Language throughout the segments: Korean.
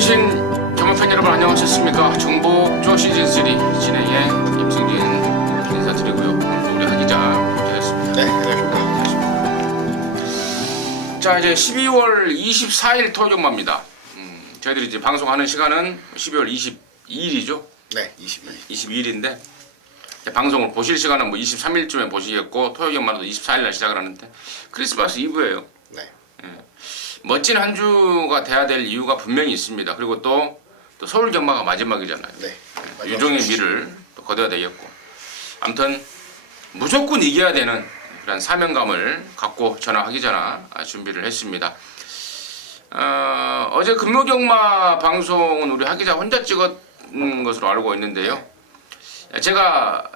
계신 경마팬 여러분 안녕하셨습니까? 정복조 시즌3 진행의 임승진 인사드리고요. 오늘도 우리 하기자 모셨습니다. 네, 안녕하십니까. 자, 이제 12월 24일 토요일입니다. 저희들이 이제 방송하는 시간은 12월 22일이죠? 네, 22일. 22일인데 방송을 보실 시간은 뭐 23일쯤에 보시겠고 토요일만도 24일 날 시작을 하는데 크리스마스 이브예요. 네. 멋진 한 주가 돼야 될 이유가 분명히 있습니다. 그리고 또 서울 경마가 마지막이잖아요. 네. 유종의 미를 또 거둬야 되겠고, 아무튼 무조건 이겨야 되는 그런 사명감을 갖고 전화하기잖아 준비를 했습니다. 어제 금요경마 방송은 우리 하기자 혼자 찍은 것으로 알고 있는데요. 제가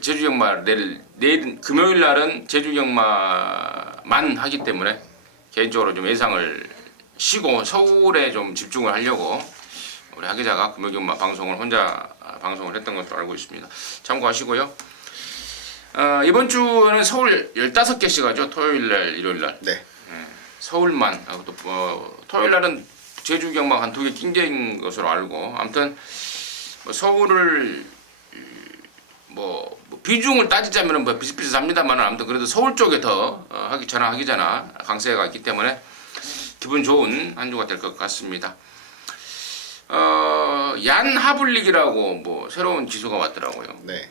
제주경마 내일 금요일 날은 제주경마만 하기 때문에 개인적으로 좀 예상을 쉬고 서울에 좀 집중을 하려고 우리 하기자가 금요경마 방송을 혼자 방송을 했던 것으로 알고 있습니다. 참고하시고요. 이번 주는 서울 15개씩 하죠. 토요일날, 일요일날. 네. 서울만 하고 또 토요일날은 제주경마 한 2개 낑겨인 것으로 알고, 아무튼 서울을 비중을 따지자면 비슷비슷합니다만 아무튼 그래도 서울 쪽에 더 전화하기잖아 강세가 있기 때문에 기분 좋은 한 주가 될 것 같습니다. 얀 하블릭이라고 새로운 기수가 왔더라고요. 네.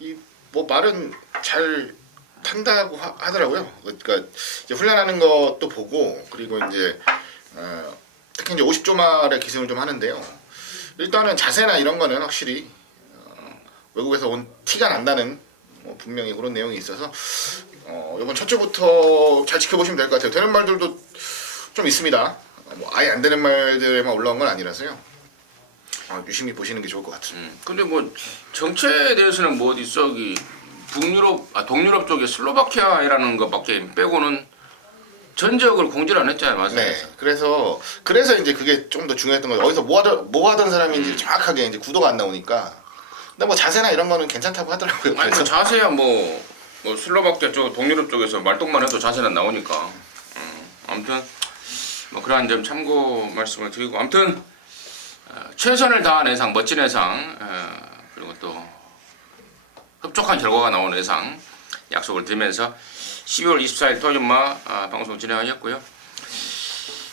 이 말은 잘 탄다고 하더라고요. 그러니까 이제 훈련하는 것도 보고, 그리고 이제 특히 이제 50조 말의 기승을 좀 하는데요. 일단은 자세나 이런 거는 확실히 외국에서 온 티가 난다는 분명히 그런 내용이 있어서 이번 첫 주부터 잘 지켜보시면 될 것 같아요. 되는 말들도 좀 있습니다. 아예 안 되는 말들에만 올라온 건 아니라서요. 유심히 보시는 게 좋을 것 같습니다. 근데 정체에 대해서는 어디 저기 동유럽 쪽에 슬로바키아라는 것밖에 빼고는 전 지역을 공지를 안 했잖아요, 맞아요? 네. 그래서 이제 그게 좀 더 중요했던 거예요. 어디서 뭐 하던 사람인지 정확하게 이제 구도가 안 나오니까. 근데 자세나 이런 거는 괜찮다고 하더라고요. 아니 자세야 슬로바키아 쪽 동유럽 쪽에서 말동만 해도 자세는 나오니까. 아무튼 그러한 점 참고 말씀을 드리고, 아무튼 최선을 다한 예상, 멋진 예상, 그리고 또 흡족한 결과가 나오는 예상 약속을 드리면서 12월 24일 토요일마 방송 진행하였고요.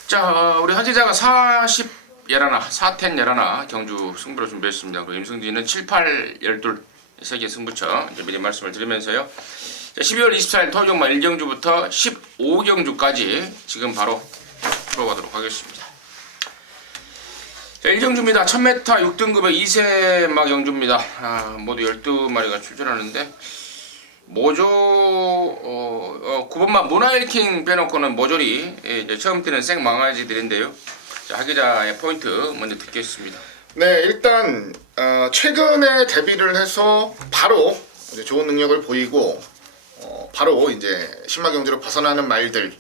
자, 우리 하기자가 4텐 11 경주 승부를 준비했습니다. 그리고 임승진은 7, 8, 12 세개 승부처 이제 미리 말씀을 드리면서요. 자, 12월 24일 토요일마 1경주부터 15경주까지 지금 바로 풀어가도록 하겠습니다. 자, 1경주입니다. 1000m 6등급의 2세막 경주입니다. 모두 12마리가 출전하는데 모조 9번마 문화일킹 빼놓고는 모조리 이제 처음 뛰는 생망아지들인데요. 자, 하기자의 포인트 먼저 듣겠습니다. 네, 일단 최근에 데뷔를 해서 바로 이제 좋은 능력을 보이고 바로 이제 신마 경주로 벗어나는 말들에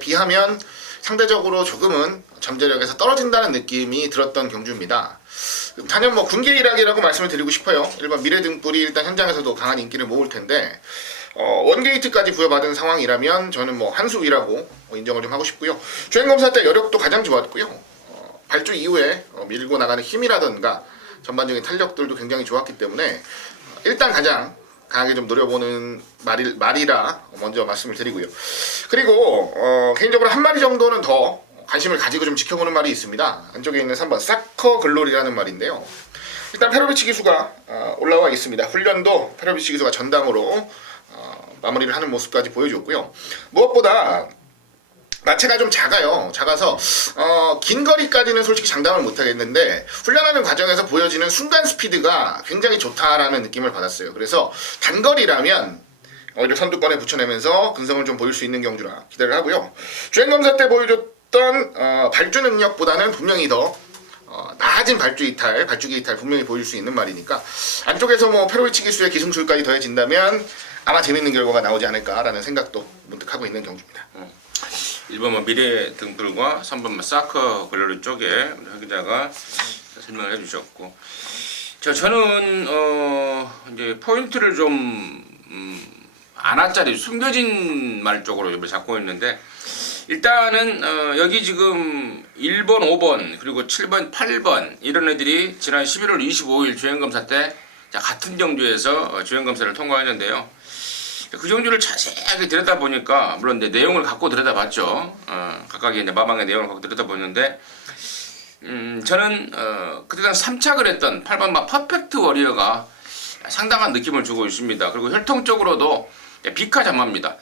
비하면 상대적으로 조금은 잠재력에서 떨어진다는 느낌이 들었던 경주입니다. 단연 군계 일학이라고 말씀을 드리고 싶어요. 일반 미래 등불이 일단 현장에서도 강한 인기를 모을 텐데 원게이트까지 부여받은 상황이라면 저는 한 수 위라고 인정을 좀 하고 싶고요. 주행검사 때 여력도 가장 좋았고요. 발주 이후에 밀고 나가는 힘이라든가 전반적인 탄력들도 굉장히 좋았기 때문에 일단 가장 강하게 좀 노려보는 말이라 먼저 말씀을 드리고요. 그리고 개인적으로 한 마리 정도는 더 관심을 가지고 좀 지켜보는 말이 있습니다. 안쪽에 있는 3번 사커 글로리라는 말인데요. 일단 페로비치 기수가 올라와 있습니다. 훈련도 페로비치 기수가 전담으로 마무리를 하는 모습까지 보여줬고요. 무엇보다 마체가 좀 작아서 긴 거리까지는 솔직히 장담을 못하겠는데 훈련하는 과정에서 보여지는 순간 스피드가 굉장히 좋다라는 느낌을 받았어요. 그래서 단거리라면 오히려 선두권에 붙여내면서 근성을 좀 보일 수 있는 경주라 기대를 하고요. 주행검사 때 보여줬던 발주 능력보다는 분명히 더 낮은 발주기 이탈 분명히 보일 수 있는 말이니까 안쪽에서 페로비치 기수의 기승술까지 더해진다면 아마 재밌는 결과가 나오지 않을까라는 생각도 문득 하고 있는 경주입니다. 1번은 미래 등불과 3번은 사커 글로리 쪽에 우리 하기자가 설명을 해주셨고, 저는 이제 포인트를 좀 안아짜리 숨겨진 말 쪽으로 잡고 있는데 일단은 여기 지금 1번, 5번 그리고 7번, 8번 이런 애들이 지난 11월 25일 주행검사 때 같은 경주에서 주행검사를 통과했는데요. 그 경주를 자세하게 들여다보니까 물론 이제 내용을 갖고 들여다봤죠. 각각의 이제 마방의 내용을 갖고 들여다보는데 저는 그때 당시 3착을 했던 8번 막 퍼펙트 워리어가 상당한 느낌을 주고 있습니다. 그리고 혈통적으로도 비카 자마입니다.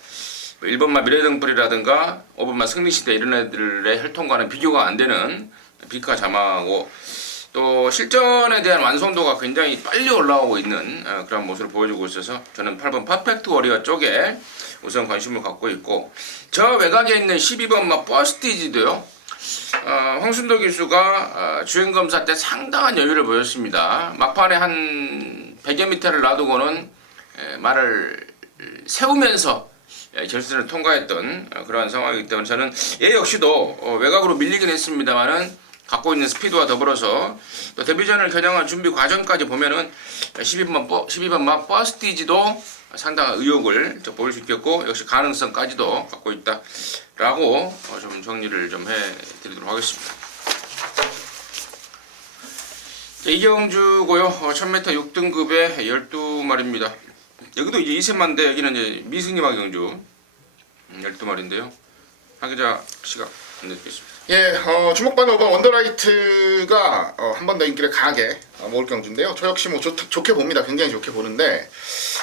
1번마 미래등불이라든가 5번마 승리시대 이런 애들의 혈통과는 비교가 안 되는 비카 자마고 또 실전에 대한 완성도가 굉장히 빨리 올라오고 있는 그런 모습을 보여주고 있어서 저는 8번 퍼펙트 워리어 쪽에 우선 관심을 갖고 있고 저 외곽에 있는 12번마 퍼스티지도요. 황순도 기수가 주행검사 때 상당한 여유를 보였습니다. 막판에 한 100여 미터를 놔두고는 말을 세우면서 결승을 통과했던 그러한 상황이기 때문에 저는 얘 역시도 외곽으로 밀리긴 했습니다만은 갖고 있는 스피드와 더불어서 또 데뷔전을 겨냥한 준비 과정까지 보면은 12번 막 버스티지도 상당한 의욕을 보일 수 있겠고 역시 가능성까지도 갖고 있다라고 좀 정리를 좀 해드리도록 하겠습니다. 이경주고요. 1000m 6등급의 12마리입니다. 여기도 이제 2세만인데 여기는 이제 미승리마 경주 12마리인데요. 하기자 시각 안내드리겠습니다. 예, 주목받는 5번 원더라이트가 한 번 더 인기를 강하게 모을 경주인데요. 저 역시 뭐 좋게 봅니다. 굉장히 좋게 보는데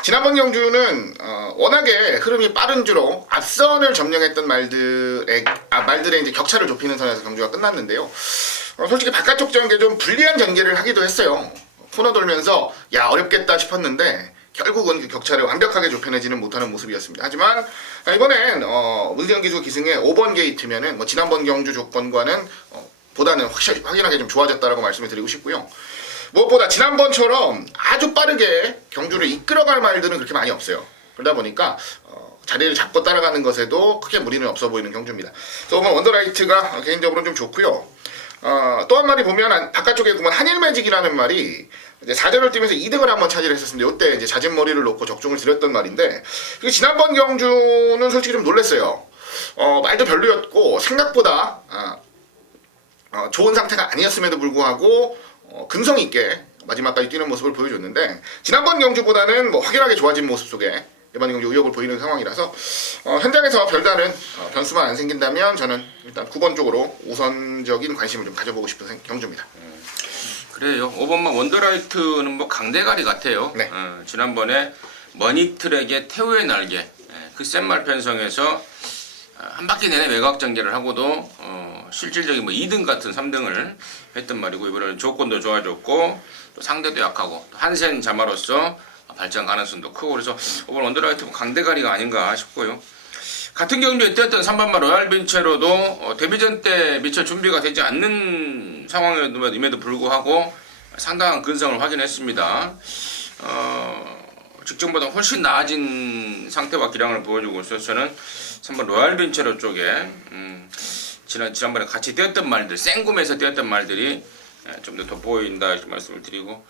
지난번 경주는 워낙에 흐름이 빠른 주로 앞선을 점령했던 말들의 이제 격차를 좁히는 선에서 경주가 끝났는데요. 솔직히 바깥쪽 전개 좀 불리한 전개를 하기도 했어요. 코너 돌면서 야 어렵겠다 싶었는데 결국은 그 격차를 완벽하게 좁혀내지는 못하는 모습이었습니다. 하지만 이번엔 문세영 기수 기승의 5번 게이트면은 뭐 지난번 경주 조건과는 보다는 확연하게 좀 좋아졌다라고 말씀을 드리고 싶고요. 무엇보다 지난번처럼 아주 빠르게 경주를 이끌어갈 말들은 그렇게 많이 없어요. 그러다 보니까 자리를 잡고 따라가는 것에도 크게 무리는 없어 보이는 경주입니다. 그래서 5번 원더라이트가 개인적으로는 좀 좋고요. 또 한 마리 보면 바깥쪽에 보면 한일매직이라는 말이 이제 4전을 뛰면서 2등을 한번 차지를 했었는데 이때 이제 잦은 머리를 놓고 적중을 드렸던 말인데 지난번 경주는 솔직히 좀 놀랐어요. 말도 별로였고 생각보다 좋은 상태가 아니었음에도 불구하고 근성 있게 마지막까지 뛰는 모습을 보여줬는데 지난번 경주보다는 뭐 확연하게 좋아진 모습 속에 이번 경주 의욕을 보이는 상황이라서 현장에서 별다른 변수만 안 생긴다면 저는 일단 9번 쪽으로 우선적인 관심을 좀 가져보고 싶은 경주입니다. 그래요. 5번만 원더라이트는 뭐 강대가리 같아요. 네. 지난번에 머니트랙의 태우의 날개 그 센말 편성에서 한 바퀴 내내 외곽 전개를 하고도 실질적인 뭐 2등 같은 3등을 했던 말이고 이번에는 조건도 좋아졌고 또 상대도 약하고 또 한센 자마로서 발전 가능성도 크고 그래서 5번 원더라이트 강대가리가 아닌가 싶고요. 같은 경주에 뛰었던 3번마 로얄빈체로도 데뷔전 때 미처 준비가 되지 않는 상황임에도 불구하고 상당한 근성을 확인했습니다. 직전보다 훨씬 나아진 상태와 기량을 보여주고 있어서 저는 3번 로얄빈체로 쪽에 지난번에 같이 뛰었던 말들 생굼에서 뛰었던 말들이 좀 더 돋보인다 이렇게 말씀을 드리고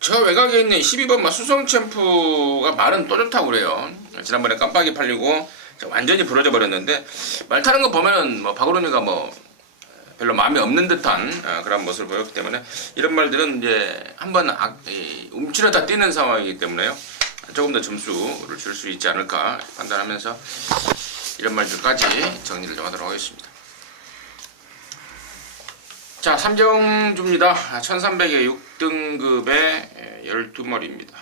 저 외곽에 있는 12번마 수성챔프가 말은 또 좋다고 그래요. 지난번에 깜빡이 팔리고 완전히 부러져 버렸는데 말 타는 거 보면은 뭐 박으로니가 뭐 별로 마음에 없는 듯한 그런 모습을 보였기 때문에 이런 말들은 이제 한번 움츠러다 뛰는 상황이기 때문에요. 조금 더 점수를 줄 수 있지 않을까 판단하면서 이런 말들까지 정리를 좀 하도록 하겠습니다. 자, 삼정주입니다. 1300에 6등급의 12마리입니다.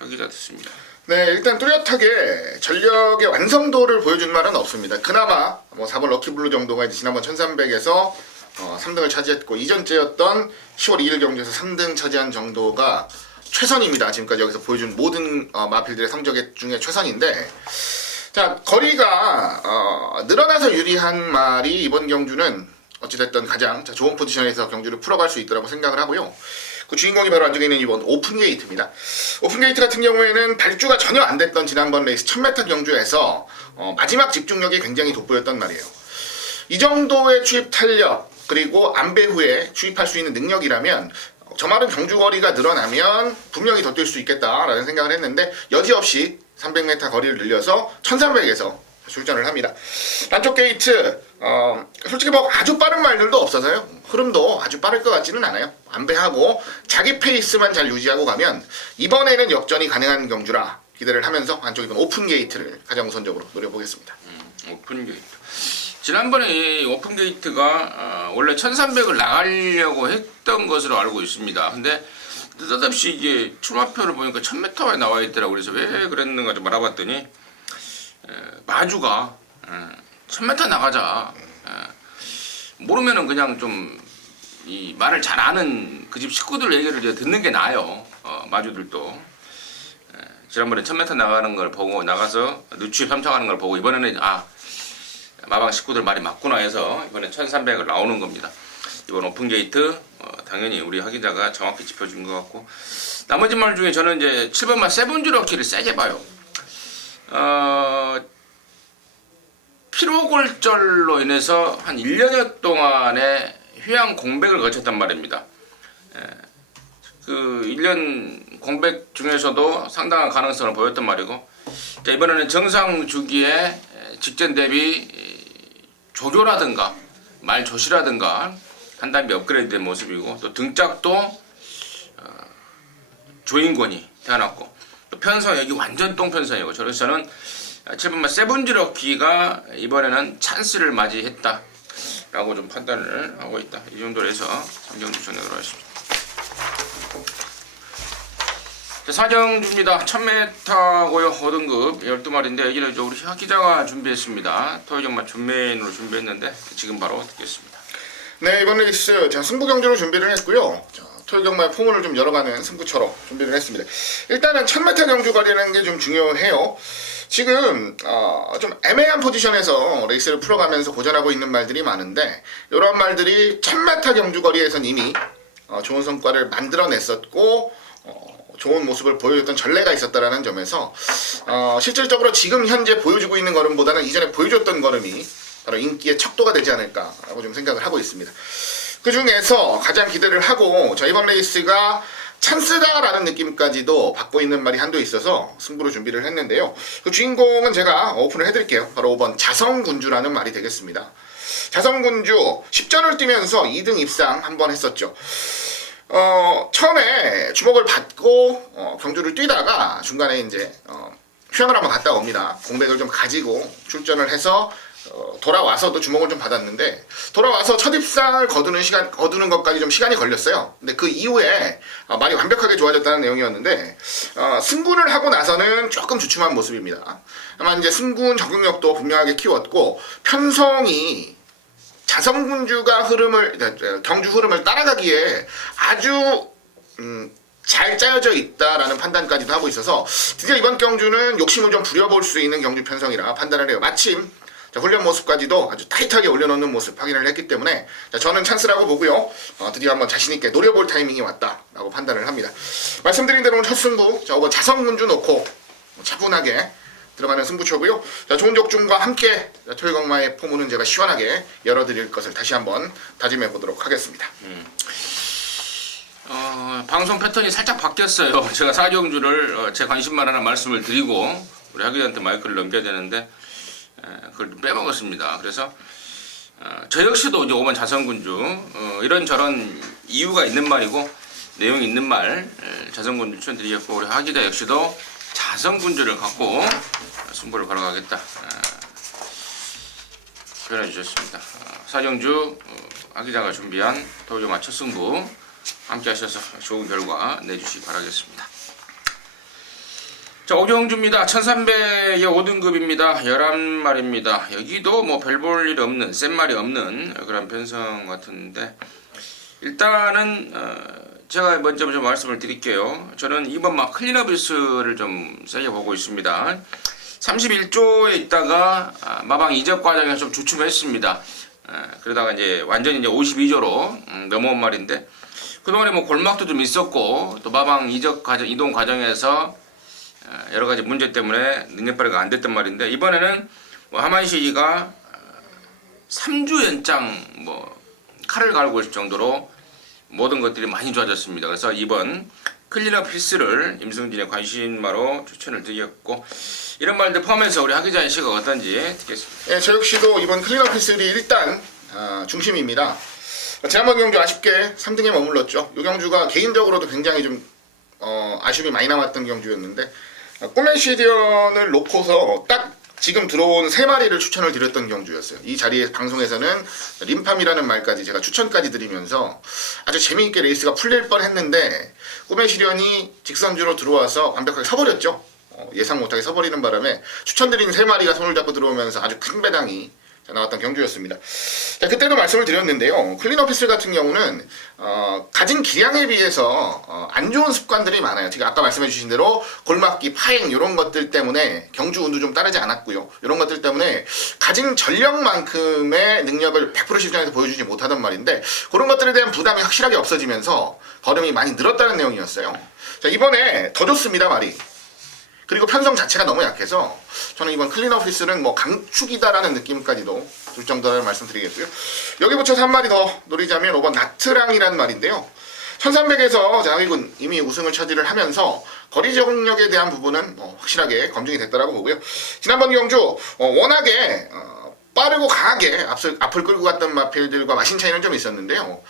여기가 됐습니다. 네, 일단 뚜렷하게 전력의 완성도를 보여준 말은 없습니다. 그나마 뭐 4번 럭키블루 정도가 이제 지난번 1300에서 3등을 차지했고 이전째였던 10월 2일 경주에서 3등 차지한 정도가 최선입니다. 지금까지 여기서 보여준 모든 마필들의 성적 중에 최선인데 자 거리가 늘어나서 유리한 말이 이번 경주는 어찌됐든 가장 좋은 포지션에서 경주를 풀어갈 수 있더라고 생각을 하고요. 그 주인공이 바로 안쪽에 있는 이번 오픈게이트입니다. 오픈게이트 같은 경우에는 발주가 전혀 안 됐던 지난번 레이스 1000m 경주에서 마지막 집중력이 굉장히 돋보였단 말이에요. 이 정도의 추입 탄력 그리고 안배 후에 추입할 수 있는 능력이라면 저 말은 경주 거리가 늘어나면 분명히 더 뛸 수 있겠다라는 생각을 했는데 여지없이 300m 거리를 늘려서 1300에서 출전을 합니다. 안쪽 게이트 솔직히 뭐 아주 빠른 말들도 없어서요. 흐름도 아주 빠를 것 같지는 않아요. 안배하고 자기 페이스만 잘 유지하고 가면 이번에는 역전이 가능한 경주라 기대를 하면서 안쪽 이번 오픈 게이트를 가장 우선적으로 노려보겠습니다. 오픈 게이트. 지난번에 이 오픈 게이트가 원래 1300을 나가려고 했던 것으로 알고 있습니다. 근데 느닷없이 이게 출마표를 보니까 1000m에 나와 있더라고. 그래서 왜 그랬는가 좀 알아봤더니 마주가 1000m 나가자. 모르면은 그냥 좀 이 말을 잘 아는 그 집 식구들 얘기를 이제 듣는 게 나아요. 마주들도. 지난번에 1000m 나가는 걸 보고 나가서 누추 협상하는 걸 보고 이번에는 마방 식구들 말이 맞구나 해서 이번에 1300을 나오는 겁니다. 이번 오픈 게이트 당연히 우리 하 기자가 정확히 짚어준 것 같고 나머지 말 중에 저는 이제 7번만 세븐주럭키를 세게 봐요. 피로골절로 인해서 한 1년여 동안의 휴양 공백을 거쳤단 말입니다. 그 1년 공백 중에서도 상당한 가능성을 보였단 말이고 자, 이번에는 정상 주기에 직전 대비 조교라든가 말조시라든가 한 단계 업그레이드된 모습이고 또 등짝도 조인권이 태어났고 또 편성 여기 완전 똥편성이고 그래서 저는 7번만 세븐지럭키가 이번에는 찬스를 맞이했다 라고 좀 판단을 하고 있다. 이 정도로 해서 3경주 전해도록 하겠습니다. 사경주입니다. 1000m고요. 5등급 12마리인데 여기는 우리 하 기자가 준비했습니다. 토요정마 준메인으로 준비했는데 지금 바로 듣겠습니다. 네, 이번 레이스 승부 경주로 준비를 했고요. 토요경마의 포문을 좀 열어가는 승부처로 준비를 했습니다. 일단은 1000m 경주 거리라는 게 좀 중요해요. 지금 좀 애매한 포지션에서 레이스를 풀어가면서 고전하고 있는 말들이 많은데 이런 말들이 1000m 경주 거리에선 이미 좋은 성과를 만들어냈었고 좋은 모습을 보여줬던 전례가 있었다라는 점에서 실질적으로 지금 현재 보여주고 있는 걸음보다는 이전에 보여줬던 걸음이 바로 인기의 척도가 되지 않을까라고 좀 생각을 하고 있습니다. 그 중에서 가장 기대를 하고 이번 레이스가 찬스다라는 느낌까지도 받고 있는 말이 한도 있어서 승부로 준비를 했는데요. 그 주인공은 제가 오픈을 해드릴게요. 바로 5번 자성군주라는 말이 되겠습니다. 자성군주 10전을 뛰면서 2등 입상 한번 했었죠. 처음에 주목을 받고 경주를 뛰다가 중간에 이제 휴양을 한번 갔다 옵니다. 공백을 좀 가지고 출전을 해서 돌아와서도 주목을 좀 받았는데 돌아와서 첫 입상을 거두는 것까지 좀 시간이 걸렸어요. 근데 그 이후에 말이 완벽하게 좋아졌다는 내용이었는데 승군을 하고 나서는 조금 주춤한 모습입니다. 아마 이제 승군 적응력도 분명하게 키웠고 편성이 자성군주가 경주 흐름을 따라가기에 아주 잘 짜여져 있다라는 판단까지도 하고 있어서 드디어 이번 경주는 욕심을 좀 부려볼 수 있는 경주 편성이라 판단을 해요. 마침 훈련 모습까지도 아주 타이트하게 올려놓는 모습 확인을 했기 때문에 저는 찬스라고 보고요. 드디어 한번 자신있게 노려볼 타이밍이 왔다라고 판단을 합니다. 말씀드린 대로 첫 승부 자성군주 놓고 차분하게 들어가는 승부처고요. 좋은 적중과 함께 토요경마의 포문은 제가 시원하게 열어드릴 것을 다시 한번 다짐해 보도록 하겠습니다. 방송 패턴이 살짝 바뀌었어요. 제가 사경주를 제 관심만 하나 말씀을 드리고 우리 하기자한테 마이크를 넘겨야 되는데 그걸 빼먹었습니다. 그래서 저 역시도 이제 5번 자성군주 이런저런 이유가 있는 말이고 내용이 있는 말 자성군주 추천드리겠고 우리 하기자 역시도 자성군주를 갖고 승부를 걸어가겠다 표현해 주셨습니다. 사경주 하기자가 준비한 토요일마 첫 승부 함께 하셔서 좋은 결과 내주시기 바라겠습니다. 자, 오경주입니다. 1300의 5등급입니다. 11마리입니다. 여기도 뭐 별 볼 일 없는, 센 말이 없는 그런 편성 같은데 일단은 제가 먼저 좀 말씀을 드릴게요. 저는 이번 막 클리너비스를 좀 세게 보고 있습니다. 31조에 있다가 마방 이적 과정에서 좀 주춤했습니다. 그러다가 이제 완전히 이제 52조로 넘어온 말인데 그동안에 뭐 골막도 좀 있었고 또 마방 이적 과정, 이동 과정에서 여러 가지 문제 때문에 능력 발휘가 안 됐단 말인데 이번에는 뭐 하만시가 3주 연장 뭐 칼을 갈고 있을 정도로 모든 것들이 많이 좋아졌습니다. 그래서 이번 클린업 필스를 임승진의 관심마로 추천을 드렸고, 이런 말들 포함해서 우리 하 기자의 시각 어떤지 듣겠습니다. 예, 저 역시도 이번 클린업 필스리 일단 중심입니다. 지난번 경주 아쉽게 3등에 머물렀죠. 이 경주가 개인적으로도 굉장히 좀 아쉬움이 많이 남았던 경주였는데 꿈의 시디언을 놓고서 딱 지금 들어온 3마리를 추천을 드렸던 경주였어요. 이 자리에 방송에서는 림팜이라는 말까지 제가 추천까지 드리면서 아주 재미있게 레이스가 풀릴 뻔했는데 꿈의 시련이 직선주로 들어와서 완벽하게 서버렸죠. 예상 못하게 서버리는 바람에 추천드린 3마리가 손을 잡고 들어오면서 아주 큰 배당이 나왔던 경주였습니다. 자, 그때도 말씀을 드렸는데요. 클린업 필스 같은 경우는 가진 기량에 비해서 안 좋은 습관들이 많아요. 지금 아까 말씀해 주신 대로 골막기, 파행 이런 것들 때문에 경주 운도 좀 따르지 않았고요. 이런 것들 때문에 가진 전력만큼의 능력을 100% 시장에서 보여주지 못하던 말인데 그런 것들에 대한 부담이 확실하게 없어지면서 걸음이 많이 늘었다는 내용이었어요. 자, 이번에 더 좋습니다, 말이. 그리고 편성 자체가 너무 약해서 저는 이번 클린업 필스는 뭐 강축이다라는 느낌까지도 줄 정도라는 말씀드리겠고요. 여기 붙여서 한 마리 더 노리자면 5번 나트랑이라는 말인데요. 1300에서 장학익은 이미 우승을 차지를 하면서 거리 적응력에 대한 부분은 확실하게 검증이 됐다라고 보고요. 지난번 경주 워낙에 빠르고 강하게 앞을 끌고 갔던 마필들과 마신 차이는 좀 있었는데요.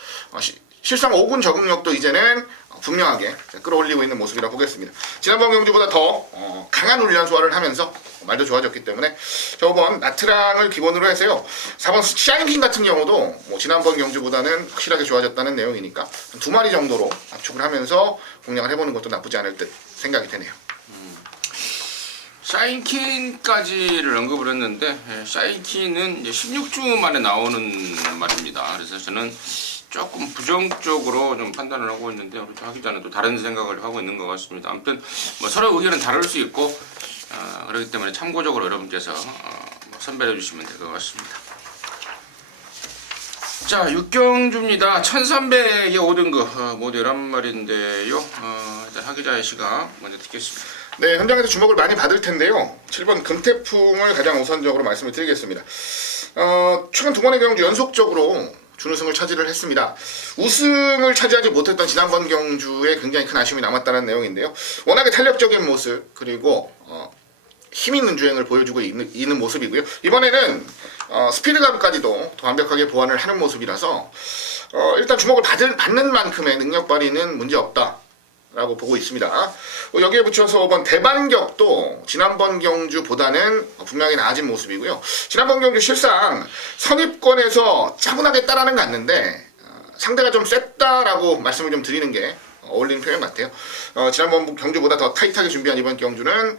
실상 5군 적응력도 이제는 분명하게 끌어올리고 있는 모습이라고 보겠습니다. 지난번 경주보다 더 강한 훈련 소화를 하면서 말도 좋아졌기 때문에 저번 나트랑을 기본으로 해서요. 4번 샤인킹 같은 경우도 지난번 경주보다는 확실하게 좋아졌다는 내용이니까 2마리 정도로 압축을 하면서 공략을 해보는 것도 나쁘지 않을 듯 생각이 되네요. 샤인킨까지를 언급을 했는데 샤인킨은 이제 16주 만에 나오는 말입니다. 그래서 저는 조금 부정적으로 좀 판단을 하고 있는데 우리 하 기자는 또 다른 생각을 하고 있는 것 같습니다. 아무튼 뭐 서로 의견은 다를 수 있고 그렇기 때문에 참고적으로 여러분께서 선별해 주시면 될 것 같습니다. 자, 6경주입니다. 1300의 5등급 모두 11마리인데요. 일단 하 기자의 시각 먼저 듣겠습니다. 네, 현장에서 주목을 많이 받을 텐데요. 7번 금태풍을 가장 우선적으로 말씀을 드리겠습니다. 최근 2번의 경주 연속적으로 준우승을 차지를 했습니다. 우승을 차지하지 못했던 지난번 경주에 굉장히 큰 아쉬움이 남았다는 내용인데요. 워낙에 탄력적인 모습 그리고 힘 있는 주행을 보여주고 있는 모습이고요. 이번에는 스피드감까지도 더 완벽하게 보완을 하는 모습이라서 일단 주목을 받는 만큼의 능력 발휘는 문제없다 라고 보고 있습니다. 여기에 붙여서 5번 대반격도 지난번 경주보다는 분명히 나아진 모습이고요. 지난번 경주 실상 선입권에서 차분하게 따라는 갔는데 상대가 좀 셌다라고 말씀을 좀 드리는 게 어울리는 표현 같아요. 지난번 경주보다 더 타이트하게 준비한 이번 경주는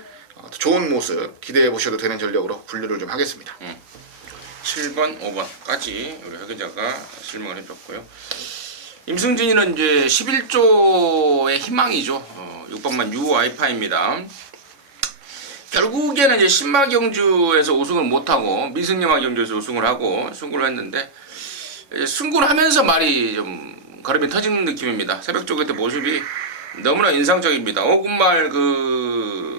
좋은 모습 기대해 보셔도 되는 전력으로 분류를 좀 하겠습니다. 7번, 5번까지 우리 하 기자가 설명을 해줬고요. 임승진이는 이제 11조의 희망이죠. 6번만 유아이파입니다. 결국에는 이제 신마경주에서 우승을 못하고 미승림화 경주에서 우승을 하고 승구를 했는데 승구를 하면서 말이 좀 걸음이 터지는 느낌입니다. 새벽 쪽에 모습이 너무나 인상적입니다. 5군말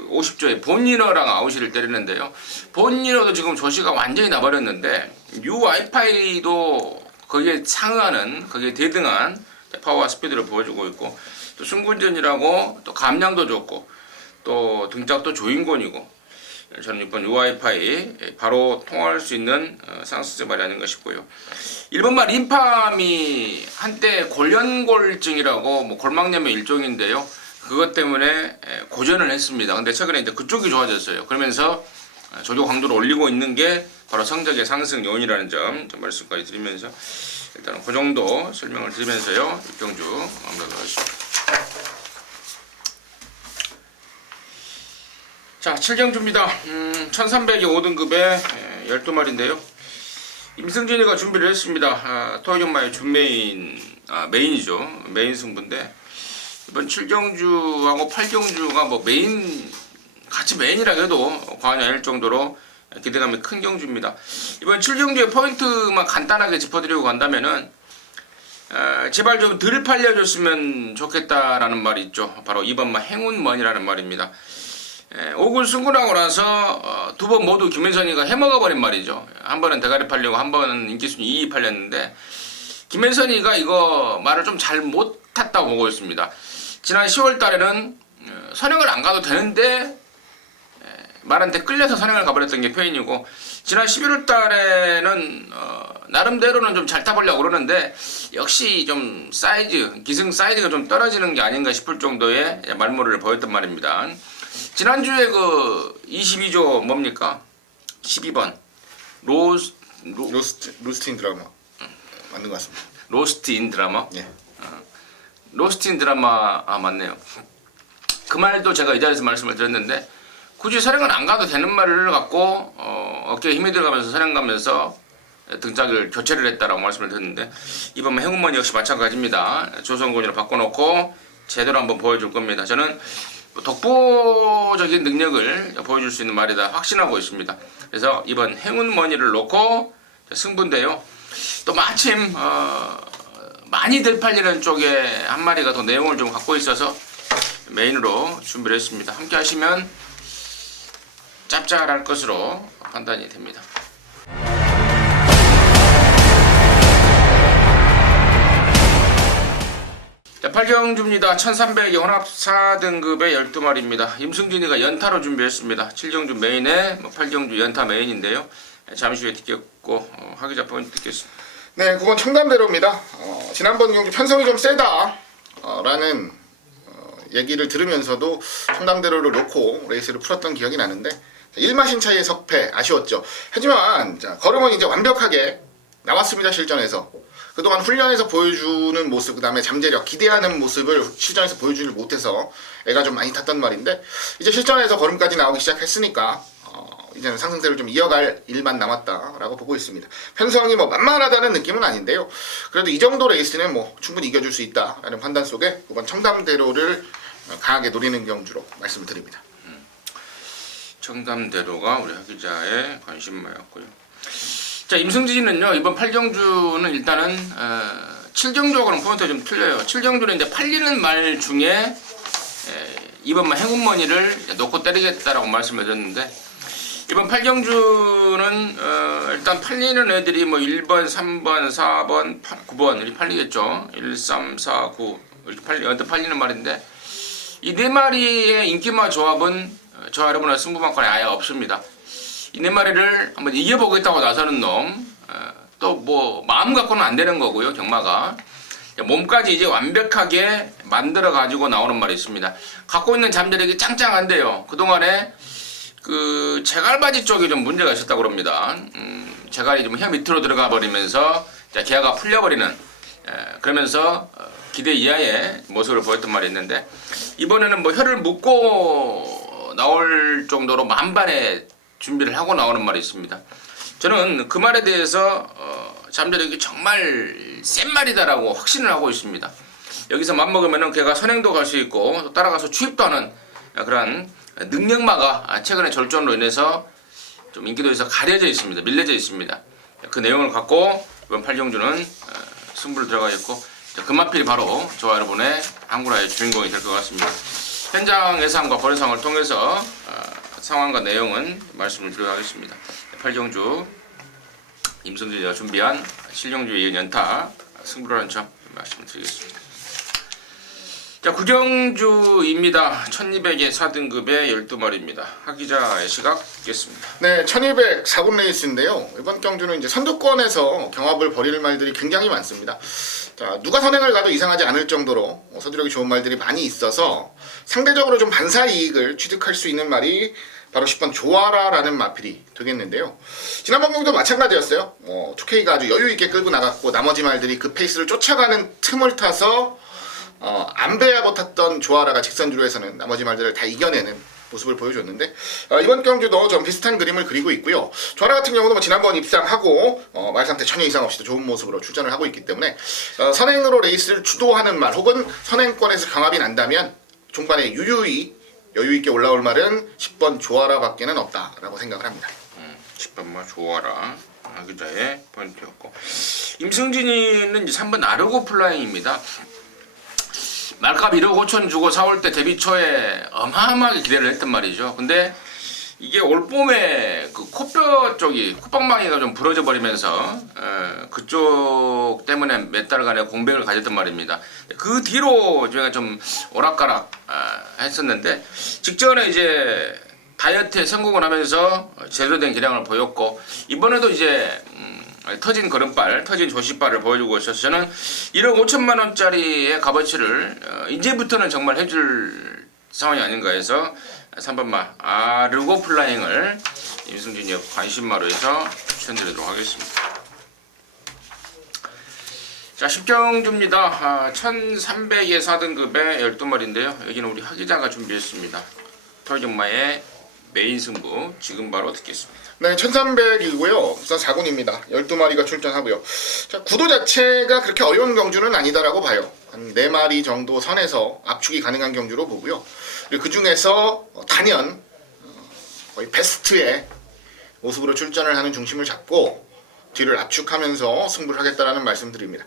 50조에 본인어랑 아웃을 때리는데요. 본인어도 지금 조시가 완전히 나버렸는데 유아이파이도 거기에 상응하는, 거기에 대등한 파워와 스피드를 보여주고 있고 또 승군전이라고 또 감량도 좋고 또 등짝도 조인권이고 저는 6번 유아이파이 바로 통할 수 있는 상스제 말이 아닌가 싶고요. 1번말 림팜이 한때 골련골증이라고 골막염의 일종인데요. 그것 때문에 고전을 했습니다. 근데 최근에 이제 그쪽이 좋아졌어요. 그러면서 조교 강도를 올리고 있는 게 바로 성적의 상승 요인이라는 점 말씀까지 드리면서 일단 그 정도 설명을 드리면서요 6경주 마무리하겠습니다. 자, 7경주입니다. 1300이 5등급에 12마리인데요. 임승진이가 준비를 했습니다. 토요일마의 메인이죠. 메인 승부인데 이번 7경주하고 8경주가 같이 메인이라 해도 과언이 아닐 정도로 기대감이 큰 경주입니다. 이번 7경주의 포인트만 간단하게 짚어드리고 간다면은 제발 좀 덜 팔려줬으면 좋겠다라는 말이 있죠. 바로 2번만 행운먼이라는 말입니다. 5군 승군하고 나서 2번 모두 김현선이가 해먹어버린 말이죠. 한 번은 대가리 팔려고 한 번은 인기순위 2위 팔렸는데 김현선이가 이거 말을 좀 잘 못 탔다고 보고 있습니다. 지난 10월 달에는 선행을 안 가도 되는데 말한테 끌려서 선행을 가버렸던 게 페인이고, 지난 11월 달에는 나름대로는 좀 잘 타보려고 그러는데 역시 좀 기승 사이즈가 좀 떨어지는 게 아닌가 싶을 정도의 말모를 보였단 말입니다. 지난주에 그 22조 뭡니까? 12번 로스트 인 드라마 맞는 것 같습니다. 로스트 인 드라마? 예. 로스트 인 드라마, 맞네요. 그 말도 제가 이 자리에서 말씀을 드렸는데, 굳이 선행을 안 가도 되는 말을 갖고 어깨에 힘이 들어가면서 선행 가면서 등짝을 교체를 했다라고 말씀을 드렸는데, 이번 행운머니 역시 마찬가지입니다. 조선군으로 바꿔놓고 제대로 한번 보여줄 겁니다. 저는 독보적인 능력을 보여줄 수 있는 말이다 확신하고 있습니다. 그래서 이번 행운머니를 놓고 승부인데요. 또 마침 많이들 팔리는 쪽에 한 마리가 더 내용을 좀 갖고 있어서 메인으로 준비를 했습니다. 함께 하시면 짭짤할 것으로 판단이 됩니다. 자, 8경주입니다. 1300의 혼합 4등급의 12마리입니다. 임승진이가 연타로 준비했습니다. 7경주 메인에 8경주 연타 메인인데요. 잠시 후에 듣겠고 화기자 포인트 듣겠습니다. 네, 그건 청담대로입니다. 지난번 경주 편성이 좀 세다 라는 얘기를 들으면서도 청담대로를 놓고 레이스를 풀었던 기억이 나는데, 1마신 차이의 석패 아쉬웠죠. 하지만 걸음은 이제 완벽하게 나왔습니다. 실전에서 그동안 훈련에서 보여주는 모습, 그 다음에 잠재력, 기대하는 모습을 실전에서 보여주지 못해서 애가 좀 많이 탔단 말인데, 이제 실전에서 걸음까지 나오기 시작했으니까 이제는 상승세를 좀 이어갈 일만 남았다라고 보고 있습니다. 편성이 만만하다는 느낌은 아닌데요. 그래도 이 정도 레이스는 충분히 이겨줄 수 있다라는 판단 속에 이번 청담대로를 강하게 노리는 경주로 말씀을 드립니다. 청담대로가 우리 하 기자의 관심마였고요. 자, 임승진은요, 이번 8경주는 일단은 7경주하고는 포인트가 좀 틀려요. 7경주는 이제 팔리는 말 중에 이번만 행운머니를 놓고 때리겠다라고 말씀을 드렸는데, 이번 8경주는 일단 팔리는 애들이 1번, 3번, 4번, 9번 이렇게 팔리겠죠. 1, 3, 4, 9 이렇게 팔리는 말인데, 이 네 마리의 인기마 조합은 저 여러분의 승부만권에 아예 없습니다. 이 네 마리를 한번 이겨보겠다고 나서는 놈, 또 마음 갖고는 안 되는 거고요. 경마가 몸까지 이제 완벽하게 만들어 가지고 나오는 말이 있습니다. 갖고 있는 잠재력이 짱짱한데요. 그동안에 그 제갈바지 쪽이 좀 문제가 있었다고 합니다. 제갈이 좀 혀 밑으로 들어가 버리면서 기아가 풀려버리는, 그러면서 기대 이하의 모습을 보였던 말이 있는데, 이번에는 혀를 묶고 나올 정도로 만반의 준비를 하고 나오는 말이 있습니다. 저는 그 말에 대해서 잠재력이 정말 센 말이다라고 확신을 하고 있습니다. 여기서 맘먹으면은 걔가 선행도 갈 수 있고 또 따라가서 추입도 하는 그런 능력마가 최근에 절전으로 인해서 좀 인기도에서 가려져 있습니다. 밀려져 있습니다. 그 내용을 갖고 이번 8경주는 승부를 들어가겠고, 금마필이 바로 저와 여러분의 한구라의 주인공이 될 것 같습니다. 현장 예상과 거래상을 통해서 상황과 내용은 말씀을 드리겠습니다. 8경주 임승진이가 준비한 7경주 이은 연타 승부라는 점 말씀을 드리겠습니다. 자, 9경주입니다. 1200의 4등급의 12마리입니다. 하기자의 시각 듣겠습니다. 네, 1200 4군 레이스인데요. 이번 경주는 이제 선두권에서 경합을 벌일 말들이 굉장히 많습니다. 자, 누가 선행을 가도 이상하지 않을 정도로 서두력이 좋은 말들이 많이 있어서 상대적으로 좀 반사 이익을 취득할 수 있는 말이 바로 10번 조아라라는 마필이 되겠는데요. 지난번 경주도 마찬가지였어요. 2K가 아주 여유 있게 끌고 나갔고, 나머지 말들이 그 페이스를 쫓아가는 틈을 타서 안배야 탔던 조아라가 직선주로에서는 나머지 말들을 다 이겨내는 모습을 보여줬는데, 이번 경주도 좀 비슷한 그림을 그리고 있고요. 조아라 같은 경우는 지난번 입상하고 말상태 전혀 이상 없이 좋은 모습으로 출전을 하고 있기 때문에 선행으로 레이스를 주도하는 말, 혹은 선행권에서 경합이 난다면 종반에 유유히 여유있게 올라올 말은 10번 조아라 밖에는 없다라고 생각을 합니다. 10번만 조아라 하기자의 포인트였고, 임승진이는 이제 3번 아르고 플라잉입니다. 말값 1억 5천 주고 사올 때 데뷔 초에 어마어마하게 기대를 했단 말이죠. 근데 이게 올 봄에 그 코뼈 쪽이 콧방망이가 좀 부러져 버리면서 그쪽 때문에 몇 달간의 공백을 가졌단 말입니다. 그 뒤로 저희가 좀 오락가락 했었는데 직전에 이제 다이어트에 성공을 하면서 제대로 된 기량을 보였고 이번에도 이제 터진 걸음발, 터진 조시발을 보여주고 있어서 저는 1억 5천만 원짜리의 값어치를 이제부터는 정말 해줄 상황이 아닌가 해서 3번마 아르고 플라잉을 임승진이 관심마로 해서 추천드리도록 하겠습니다. 자, 10경주입니다. 1300의 4등급의 12마리인데요. 여기는 우리 하기자가 준비했습니다. 털경마의 메인 승부 지금 바로 듣겠습니다. 네, 1300이고요. 우선 4군입니다. 12마리가 출전하고요. 자, 구도 자체가 그렇게 어려운 경주는 아니다라고 봐요. 한 4마리 정도 선에서 압축이 가능한 경주로 보고요. 그 중에서 단연 거의 베스트의 모습으로 출전을 하는 중심을 잡고 뒤를 압축하면서 승부를 하겠다라는 말씀드립니다.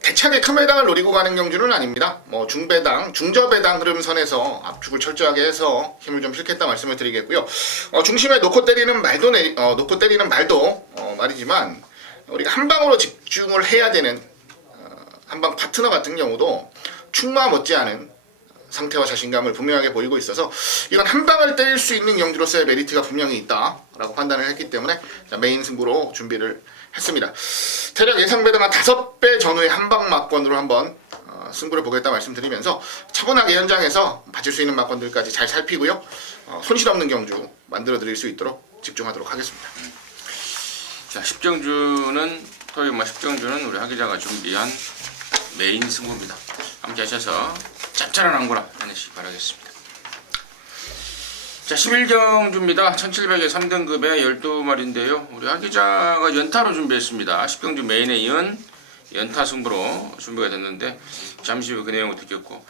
대차게 큰 배당을 노리고 가는 경주는 아닙니다. 중배당, 중저배당 흐름선에서 압축을 철저하게 해서 힘을 좀 실겠다 말씀을 드리겠고요. 중심에 놓고 때리는 말도 말이지만 우리가 한 방으로 집중을 해야 되는 한방 파트너 같은 경우도 충마 못지않은 상태와 자신감을 분명하게 보이고 있어서 이건 한 방을 때릴 수 있는 경주로서의 메리트가 분명히 있다라고 판단을 했기 때문에 메인 승부로 준비를 했습니다. 대략 예상 배당 한 5배 전후의 한방 막권으로 한번 승부를 보겠다 말씀드리면서 차분하게 현장에서 받칠 수 있는 막권들까지 잘 살피고요. 손실 없는 경주 만들어 드릴 수 있도록 집중하도록 하겠습니다. 자, 10경주는 토요일마 10경주는 우리 하기자가 준비한 메인 승부입니다. 함께 하셔서 짭짤한 한구라 하시기 바라겠습니다. 자, 11경주입니다. 1700의 3등급의 12마리인데요. 우리 하기자가 연타로 준비했습니다. 10경주 메인에 이은 연타 승부로 준비가 됐는데 잠시 후 그 내용을 듣겠고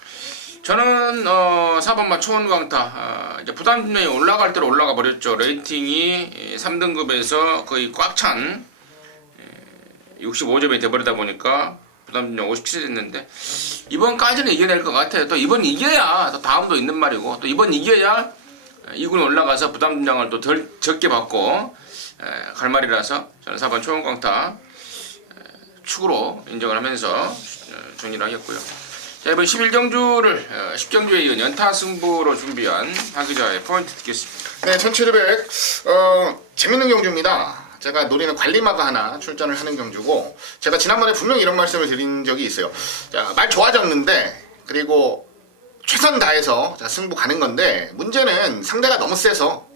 저는 4번마 초원광타 이제 부담중량이 올라갈 대로 올라가 버렸죠. 레이팅이 3등급에서 거의 꽉 찬 65점이 돼버리다 보니까 부담중량 57이 됐는데 이번까지는 이겨낼 것 같아요. 또 이번 이겨야 또 다음도 있는 말이고 또 이번 이겨야 2군에 올라가서 부담중량을 또 덜 적게 받고 갈 말이라서 저는 4번 초원광타 축으로 인정을 하면서 정리를 하겠고요. 자, 이번 11경주를 10경주에 이은 연타 승부로 준비한 하기자의 포인트 듣겠습니다. 네, 1700 재밌는 경주입니다. 제가 노리는 관리마가 하나 출전을 하는 경주고 제가 지난번에 분명히 이런 말씀을 드린 적이 있어요. 자, 말 좋아졌는데 그리고 최선 다해서 승부 가는 건데 문제는 상대가 너무 세서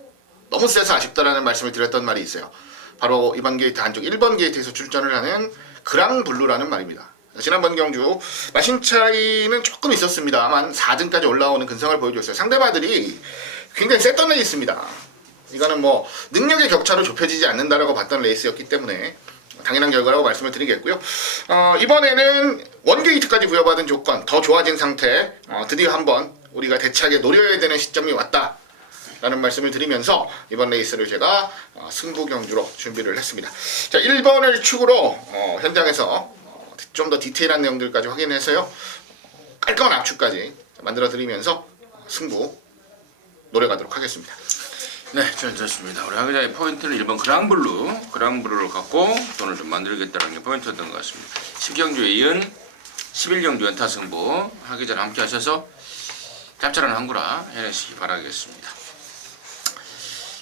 아쉽다라는 말씀을 드렸던 말이 있어요. 바로 이번 게이트 안쪽 1번 게이트에서 출전을 하는 그랑블루라는 말입니다. 지난번 경주 마신 차이는 조금 있었습니다만 4등까지 올라오는 근성을 보여줬어요. 상대마들이 굉장히 셌던 레이스입니다. 이거는 능력의 격차로 좁혀지지 않는다라고 봤던 레이스였기 때문에 당연한 결과라고 말씀을 드리겠고요. 이번에는 원게이트까지 부여받은 조건 더 좋아진 상태 드디어 한번 우리가 대차게 노려야 되는 시점이 왔다 라는 말씀을 드리면서 이번 레이스를 제가 승부 경주로 준비를 했습니다. 자, 1번을 축으로 현장에서 좀 더 디테일한 내용들까지 확인해서요 깔끔한 압축까지 만들어 드리면서 승부 노려가도록 하겠습니다. 네, 잘 좋습니다. 우리 하기자의 포인트는 1번 그랑블루를 갖고 돈을 좀 만들겠다는 게 포인트였던 것 같습니다. 10경주에 이은 11경주 연타 승부 하기자랑 함께 하셔서 짭짤한 한구라 해내시기 바라겠습니다.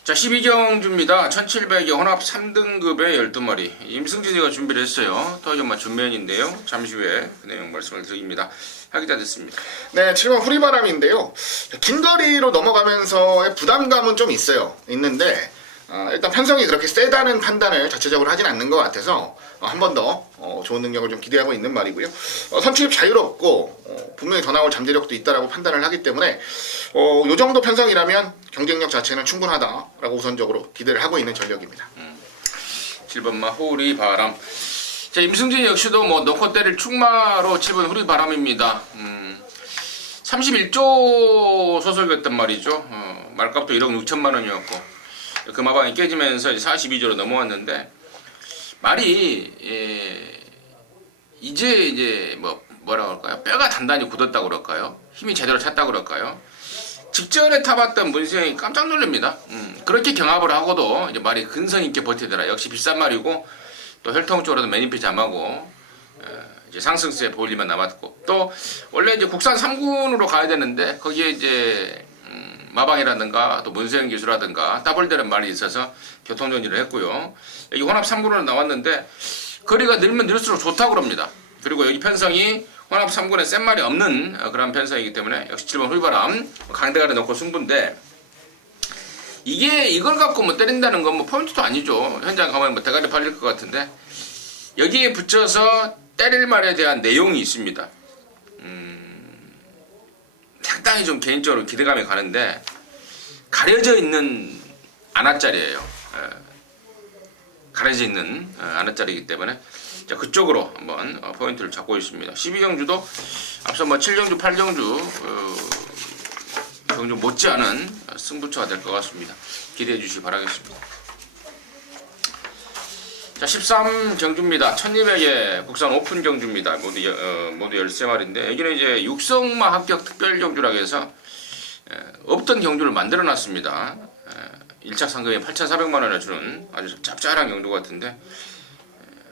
자, 12경주입니다. 1700의 혼합 3등급의 12마리 임승진이가 준비를 했어요. 토요일마 준면인데요. 잠시 후에 그 내용 말씀을 드립니다. 하기자 됐습니다. 네, 7번 후리바람인데요. 긴 거리로 넘어가면서의 부담감은 좀 있는데 일단 편성이 그렇게 세다는 판단을 자체적으로 하진 않는 것 같아서 한 번 더 좋은 능력을 좀 기대하고 있는 말이고요. 선출입 자유롭고 분명히 더 나올 잠재력도 있다라고 판단을 하기 때문에 요 정도 편성이라면 경쟁력 자체는 충분하다라고 우선적으로 기대를 하고 있는 전력입니다. 7번마 후리바람. 자, 임승진 역시도 놓고 때릴 축마로 7번 후리바람입니다. 31조 소속이었단 말이죠. 말값도 1억 6천만 원이었고 그 마방이 깨지면서 42조로 넘어왔는데 말이 이제 뭐라고 할까요? 뼈가 단단히 굳었다고 그럴까요? 힘이 제대로 찼다고 그럴까요? 직전에 타봤던 문세영이 깜짝 놀랍니다. 그렇게 경합을 하고도 이제 말이 근성 있게 버티더라. 역시 비싼 말이고 또 혈통 쪽으로도 매니피 잠하고 이제 상승세 보일 일만 남았고 또 원래 이제 국산 3군으로 가야 되는데 거기에 이제 마방이라든가 또 문세영 기수라든가 따블되는 말이 있어서 교통정리를 했고요. 여기 혼합 3군으로 나왔는데 거리가 늘면 늘수록 좋다고 그럽니다. 그리고 여기 편성이 혼합 3군에 센 말이 없는 그런 편성이기 때문에 역시 7번 훌바람 강대가리 넣고 승부인데 이게 이걸 갖고 뭐 때린다는 건 뭐 포인트도 아니죠. 현장 가면 뭐 대가리 팔릴 것 같은데 여기에 붙여서 때릴 말에 대한 내용이 있습니다. 상당히 좀 개인적으로 기대감이 가는데 가려져 있는 안아짜리예요. 가려져 있는 안아짜리이기 때문에 자, 그쪽으로 한번 포인트를 잡고 있습니다. 12경주도 앞서 뭐 7경주, 8경주 경주 못지않은 승부처가 될 것 같습니다. 기대해 주시기 바라겠습니다. 자, 13경주입니다. 1200의 국산 오픈 경주입니다. 모두 13마리인데 여기는 이제 육성마 합격 특별 경주라고 해서 없던 경주를 만들어 놨습니다. 1차 상금에 8,400만원을 주는 아주 짭짤한 경주 같은데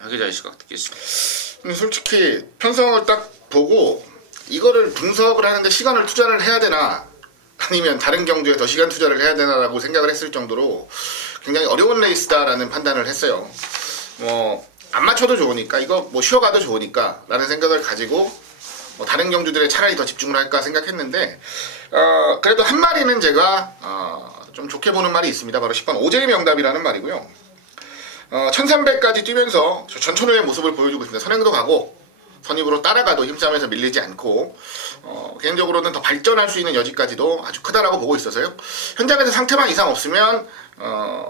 하기자의 시각 듣겠습니다. 솔직히 편성을 딱 보고 이거를 분석을 하는데 시간을 투자를 해야 되나 아니면 다른 경주에 더 시간 투자를 해야 되나라고 생각을 했을 정도로 굉장히 어려운 레이스다라는 판단을 했어요. 안 맞춰도 좋으니까 이거 뭐 쉬어가도 좋으니까 라는 생각을 가지고 다른 경주들에 차라리 더 집중을 할까 생각했는데 그래도 한 마리는 제가 좀 좋게 보는 말이 있습니다. 바로 10번 오제이 명답이라는 말이고요. 1300까지 뛰면서 전천후의 모습을 보여주고 있습니다. 선행도 가고 선입으로 따라가도 힘싸움에서 밀리지 않고 개인적으로는 더 발전할 수 있는 여지까지도 아주 크다라고 보고 있어서요. 현장에서 상태만 이상 없으면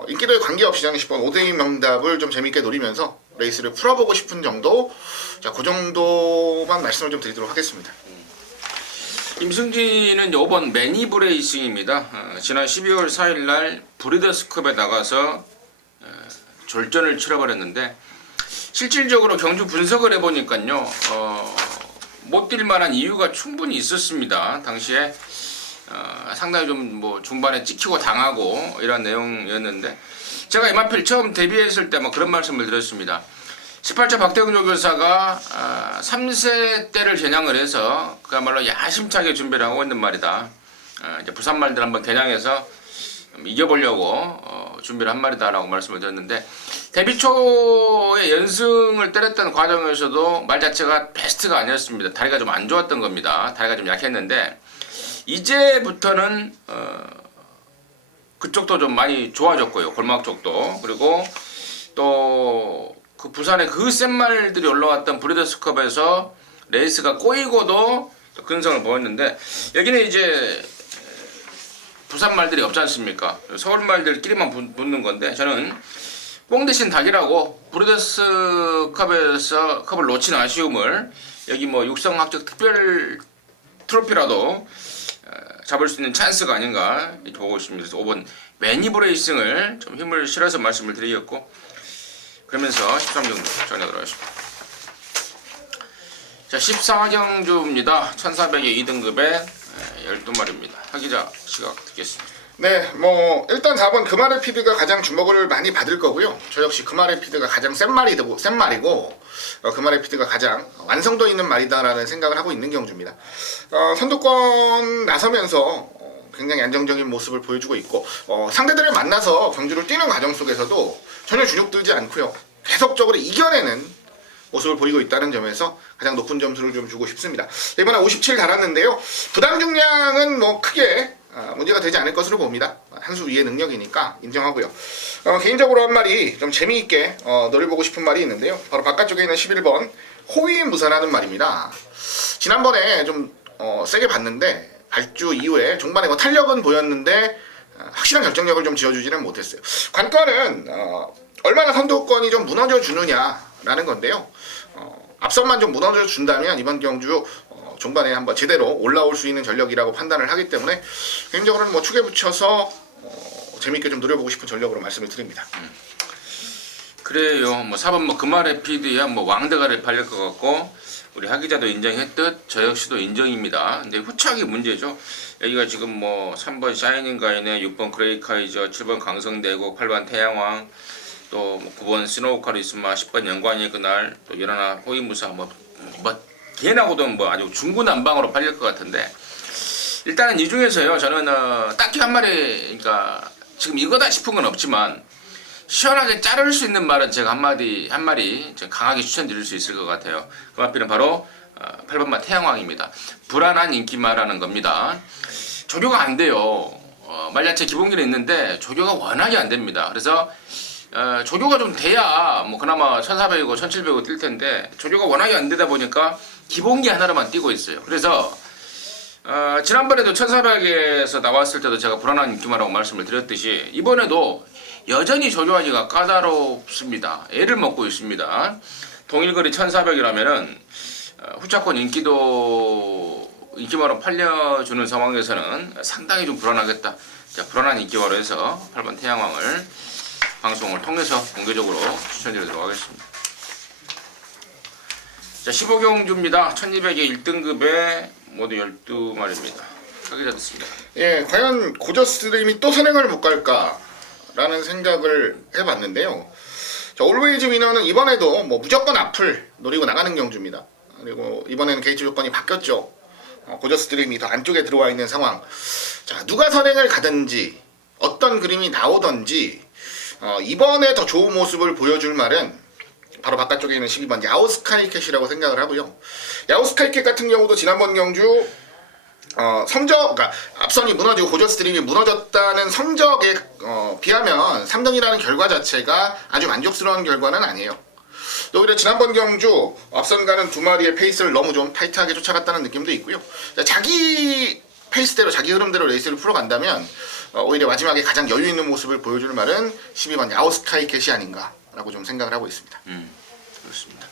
인기도에 관계없이 저는 10번 오제이 명답을 좀 재밌게 노리면서 레이스를 풀어보고 싶은 정도. 자, 그 정도만 말씀을 좀 드리도록 하겠습니다. 임승진은 5번 매니브 레이싱입니다. 지난 12월 4일날 브리더스컵에 나가서 졸전을 치러버렸는데 실질적으로 경주 분석을 해보니까요 못 뛸 만한 이유가 충분히 있었습니다. 당시에 상당히 좀 뭐 중반에 찍히고 당하고 이런 내용이었는데 제가 이마필 처음 데뷔했을 때 뭐 그런 말씀을 드렸습니다. 18차 박대웅 조교사가 3세 때를 겨냥을 해서 그야말로 야심차게 준비를 하고 있는 말이다. 이제 부산 말들 한번 겨냥해서 이겨보려고 준비를 한 말이다라고 말씀을 드렸는데 데뷔 초에 연승을 때렸던 과정에서도 말 자체가 베스트가 아니었습니다. 다리가 좀 안 좋았던 겁니다. 다리가 좀 약했는데 이제부터는 그쪽도 좀 많이 좋아졌고요. 골막 쪽도. 그리고 또 그 부산에 그 센 말들이 올라왔던 브리더스컵에서 레이스가 꼬이고도 근성을 보였는데 여기는 이제 부산 말들이 없지 않습니까? 서울 말들끼리만 붙는 건데 저는 뽕 대신 닭이라고 브리더스컵에서 컵을 놓친 아쉬움을 여기 뭐 육성 합격 특별 트로피라도 잡을 수 있는 찬스가 아닌가 이렇게 보고 있습니다. 그래서 5번 매니브 레이싱을 좀 힘을 실어서 말씀을 드리겠고 그러면서 13경주 전해드리도록 하겠습니다. 자, 14경주입니다. 1400의 2등급에 12마리입니다. 하기자 시각 듣겠습니다. 네, 뭐 일단 4번 금아레 피드가 가장 주목을 많이 받을 거고요. 저 역시 금아레 피드가 가장 센 말이고 금아레 피드가 가장 완성도 있는 말이다라는 생각을 하고 있는 경주입니다. 선두권 나서면서 굉장히 안정적인 모습을 보여주고 있고 상대들을 만나서 경주를 뛰는 과정 속에서도 전혀 주눅들지 않고요. 계속적으로 이겨내는 모습을 보이고 있다는 점에서 가장 높은 점수를 좀 주고 싶습니다. 이번에 57 달았는데요. 부담 중량은 뭐 크게 문제가 되지 않을 것으로 봅니다. 한 수 위의 능력이니까 인정하고요. 개인적으로 한 마리 좀 재미있게 노려보고 싶은 말이 있는데요. 바로 바깥쪽에 있는 11번 호위무사라는 말입니다. 지난번에 좀 세게 봤는데 발주 이후에 종반에 뭐 탄력은 보였는데 확실한 결정력을 좀 지어주지는 못했어요. 관건은 얼마나 선두권이 좀 무너져 주느냐라는 건데요. 앞선만 좀 무너져 준다면 이번 경주 종반에 한번 제대로 올라올 수 있는 전력이라고 판단을 하기 때문에 개인적으로는 뭐 축에 붙여서 재밌게 좀 노려보고 싶은 전력으로 말씀을 드립니다. 그래요. 뭐 4번 뭐 금알의 피드야 뭐 왕대가리 팔릴 것 같고 우리 하 기자도 인정했듯 저 역시도 인정입니다. 근데 후착이 문제죠. 여기가 지금 뭐 3번 샤이닝 가인에 6번 그레이카이저, 7번 강성대고, 8번 태양왕, 또 9번 스노우 카리스마, 10번 영광의 그날, 또 11 호위무사 뭐 걔나고도 뭐 아주 중구난방으로 팔릴 것 같은데 일단은 이 중에서요 저는 딱히 한 마리 그러니까 지금 이거다 싶은 건 없지만 시원하게 자를 수 있는 말은 제가 한 마리 강하게 추천드릴 수 있을 것 같아요. 그 마피는 바로 8번마 태양왕입니다. 불안한 인기마라는 겁니다. 조교가 안 돼요. 말 자체 기본기는 있는데 조교가 워낙에 안 됩니다. 그래서 조교가 좀 돼야 뭐 그나마 1400이고 1700이고 뛸 텐데 조교가 워낙에 안 되다 보니까 기본기 하나로만 뛰고 있어요. 그래서 지난번에도 1400에서 나왔을 때도 제가 불안한 인기마라고 말씀을 드렸듯이 이번에도 여전히 조교하기가 까다롭습니다. 애를 먹고 있습니다. 동일거리 1400이라면은 후차권 인기마로 팔려주는 상황에서는 상당히 좀 불안하겠다. 자, 불안한 인기마로 해서 8번 태양왕을 방송을 통해서 공개적으로 추천드리도록 하겠습니다. 자, 15경주입니다. 1200의 1등급에 모두 12마리입니다. 하기자 듣습니다. 예, 과연 고저스트림이 또 선행을 못 갈까라는 생각을 해봤는데요. 자, 올웨이즈 위너는 이번에도 뭐 무조건 앞을 노리고 나가는 경주입니다. 그리고 이번에는 게이트 조건이 바뀌었죠. 고저스트림이 더 안쪽에 들어와 있는 상황. 자, 누가 선행을 가든지 어떤 그림이 나오든지 이번에 더 좋은 모습을 보여줄 말은 바로 바깥쪽에 있는 12번 야오스카이캣이라고 생각을 하고요. 야오스카이캣 같은 경우도 지난번 경주 그러니까 앞선이 무너지고 고저스트림이 무너졌다는 성적에 비하면 3등이라는 결과 자체가 아주 만족스러운 결과는 아니에요. 또 오히려 지난번 경주 앞선 가는 두 마리의 페이스를 너무 좀 타이트하게 쫓아갔다는 느낌도 있고요. 자기 페이스대로 자기 흐름대로 레이스를 풀어간다면 오히려 마지막에 가장 여유 있는 모습을 보여줄 말은 12번 야오스카이캣이 아닌가라고 좀 생각을 하고 있습니다. 그렇습니다.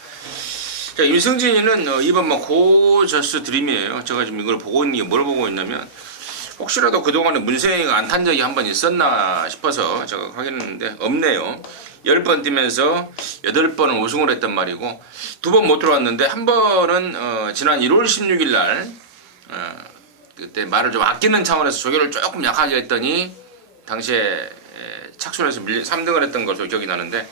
자, 임승진이는 2번 고저스 드림이에요. 제가 지금 이걸 보고 있는 게 뭘 보고 있냐면 혹시라도 그동안에 문세영이가 안 탄 적이 한 번 있었나 싶어서 제가 확인했는데 없네요. 10번 뛰면서 8번은 우승을 했단 말이고 2번 못 들어왔는데 한 번은 지난 1월 16일 날 그때 말을 좀 아끼는 차원에서 조교를 조금 약하게 했더니 당시에 착순에서 3등을 했던 걸로 기억이 나는데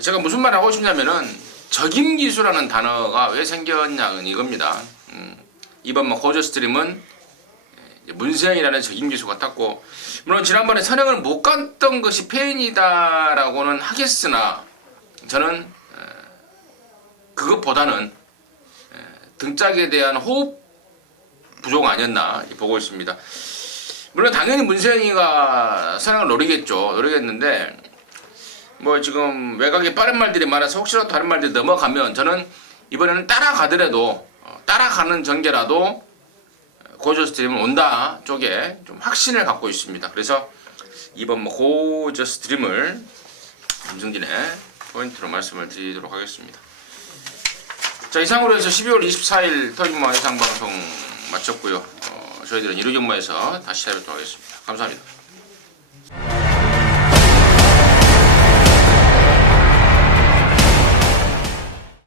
제가 무슨 말 하고 싶냐면은 적임기수라는 단어가 왜 생겼냐는 이겁니다. 이번 고저스트림은 문세영이라는 적임기수가 탔고 물론 지난번에 선행을 못 갔던 것이 페인이다라고는 하겠으나 저는 그것보다는 등짝에 대한 호흡 부족 아니었나 보고 있습니다. 물론 당연히 문세영이가 선행을 노리겠는데 뭐 지금 외곽에 빠른 말들이 많아서 혹시라도 다른 말들이 넘어가면 저는 이번에는 따라가더라도 따라가는 전개라도 고저스트림은 온다 쪽에 좀 확신을 갖고 있습니다. 그래서 이번 고저스트림을 임승진의 포인트로 말씀을 드리도록 하겠습니다. 자, 이상으로 해서 12월 24일 터진마 예상방송 마쳤고요. 저희들은 1호 경마에서 다시 찾아뵙도록 하겠습니다. 감사합니다.